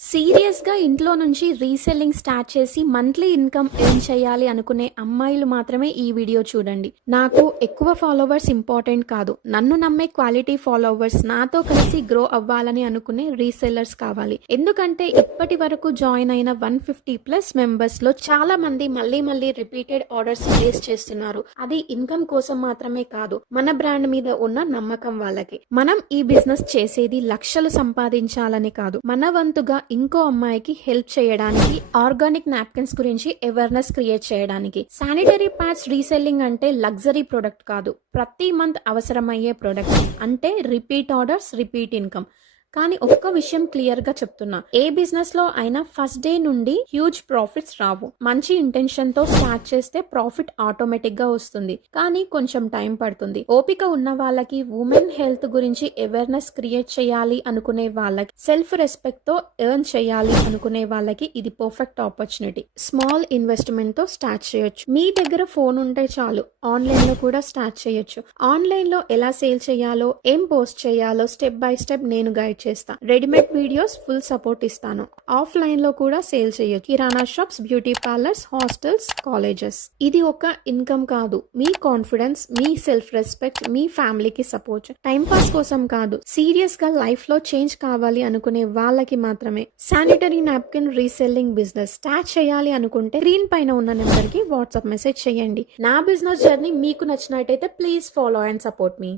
సీరియస్‌గా ఇంట్లో నుంచి రీసెల్లింగ్ స్టార్ట్ చేసి మంత్లీ ఇన్‌కమ్ ఎర్న్ చేయాలి అనుకునే అమ్మాయిలు మాత్రమే ఈ వీడియో చూడండి. నాకు ఎక్కువ ఫాలోవర్స్ ఇంపార్టెంట్ కాదు. నన్ను నమ్మే క్వాలిటీ ఫాలోవర్స్ నాతో కలిసి గ్రో అవ్వాలని అనుకునే రీసెల్లర్స్ కావాలి. ఎందుకంటే ఇప్పటి వరకు జాయిన్ అయిన 150+ మెంబర్స్‌లో చాలా మంది మళ్ళీ రిపీటెడ్ ఆర్డర్స్ ప్లేస్ చేస్తున్నారు. అది ఇన్‌కమ్ కోసం మాత్రమే కాదు, మన బ్రాండ్ మీద ఉన్న నమ్మకం వాళ్ళకి. మనం ఈ బిజినెస్ చేసేది లక్షలు సంపాదించాలని కాదు, మన వంతుగా ఇంకో అమ్మాయికి హెల్ప్ చేయడానికి, ఆర్గానిక్ నాప్కిన్స్ గురించి అవేర్నెస్ క్రియేట్ చేయడానికి. శానిటరీ ప్యాడ్స్ రీసెల్లింగ్ అంటే లగ్జరీ ప్రొడక్ట్ కాదు, ప్రతి మంత్ అవసరమయ్యే ప్రొడక్ట్. అంటే రిపీట్ ఆర్డర్స్, రిపీట్ ఇన్కమ్. కానీ ఒక్క విషయం క్లియర్ గా చెప్తున్నా, ఏ బిజినెస్ లో అయినా ఫస్ట్ డే నుండి హ్యూజ్ ప్రాఫిట్స్ రావు. మంచి ఇంటెన్షన్ తో స్టార్ట్ చేస్తే ప్రాఫిట్ ఆటోమేటిక్ గా వస్తుంది, కానీ కొంచెం టైం పడుతుంది. ఓపిక ఉన్న వాళ్ళకి, ఉమెన్ హెల్త్ గురించి అవేర్నెస్ క్రియేట్ చేయాలి అనుకునే వాళ్ళకి, సెల్ఫ్ రెస్పెక్ట్ తో ఎర్న్ చేయాలి అనుకునే వాళ్ళకి ఇది పర్ఫెక్ట్ ఆపర్చునిటీ. స్మాల్ ఇన్వెస్ట్మెంట్ తో స్టార్ట్ చేయొచ్చు. మీ దగ్గర ఫోన్ ఉంటే చాలు, ఆన్లైన్ లో కూడా స్టార్ట్ చేయొచ్చు. ఆన్లైన్ లో ఎలా సేల్ చేయాలో, ఏం పోస్ట్ చేయాలో స్టెప్ బై స్టెప్ నేను గైడ్ చేస్తా. రెడీమేడ్ వీడియోస్ ఫుల్ సపోర్ట్ ఇస్తాను. ఆఫ్లైన్ లో కూడా సేల్ చేయొచ్చు. Kirana shops, beauty parlours, hostels, colleges. ఇది ఒక ఇన్కమ్ కాదు, మీ కాన్ఫిడెన్స్, మీ సెల్ఫ్ రెస్పెక్ట్, మీ ఫ్యామిలీకి సపోర్ట్. టైం పాస్ కోసం కాదు, సీరియస్ గా లైఫ్ లో చేంజ్ కావాలి అనుకునే వాళ్ళకి మాత్రమే. Sanitary napkin reselling business start చేయాలి అనుకుంటే స్క్రీన్ పైన ఉన్న నెంబర్ కి వాట్సాప్ మెసేజ్ చేయండి. నా బిజినెస్ జర్నీ మీకు నచ్చినట్టయితే please follow and support me.